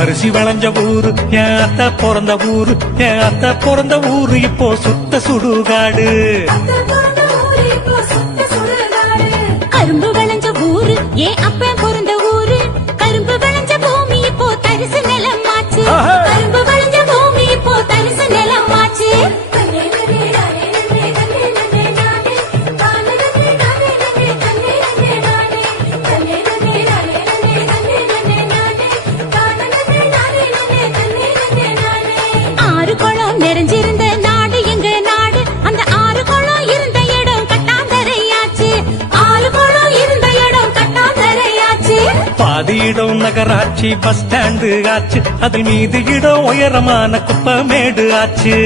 அரிசி வளைஞ்ச ஊரு என் அத்தை பிறந்த ஊரு, என் அத்தை பிறந்த ஊரு இப்போ சுத்த சுடுகாடு. கரும்பு விளைஞ்ச ஊரு என் அப்ப பிறந்த ஊரு, கரும்பு விளைஞ்ச பூமி இப்போ தரிசு நிலம் ஆச்சு. கரும்பு விளைஞ்ச பூமி இப்போ தரிசு நிலம் ஆச்சு. நிறைஞ்சிருந்த நாடு எங்க நாடு, அந்த ஆறு குளம் இருந்த இடம் கட்டாந்தரையாச்சு. ஆறு குளம் இருந்த இடம் கட்டாந்தரையாச்சு. பாதி இடம் நகராட்சி பஸ் ஸ்டாண்டு ஆச்சு, அதில் மீது இடம் உயரமான குப்பமேடு ஆச்சு.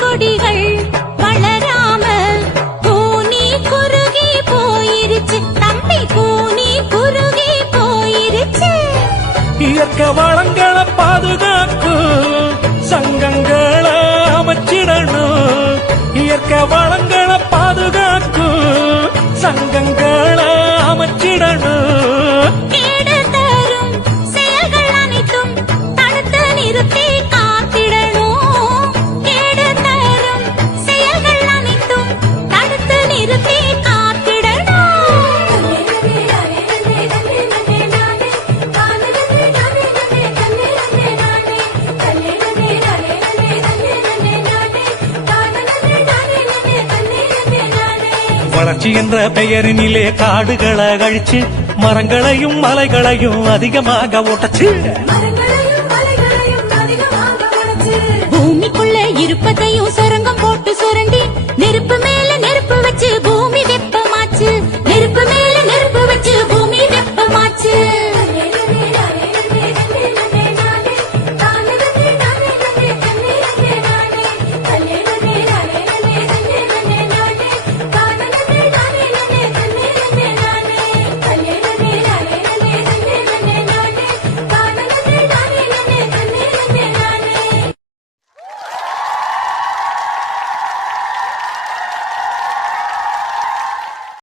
கொடிகள் வளராம பூனி குறுகி போயிருச்சு தம்பி, பூனி குறுகி போயிருச்சு. இயற்கை வளங்களை பாதுகாக்கும் சங்கங்களை அமைச்சிடணும். இயற்கை வளங்களை பாதுகாக்கும் சங்கங்களை அமைச்சிடணும். கேடு தரும் செயல்கள் அனைத்தும் தடுத்து நிறுத்தி வளர்ச்சி என்ற பெயரினிலே காடுகளை அழிச்சு மரங்களையும் மலைகளையும் அதிகமாக ஓட்டச்சு. பூமிக்குள்ள இருப்பதையும்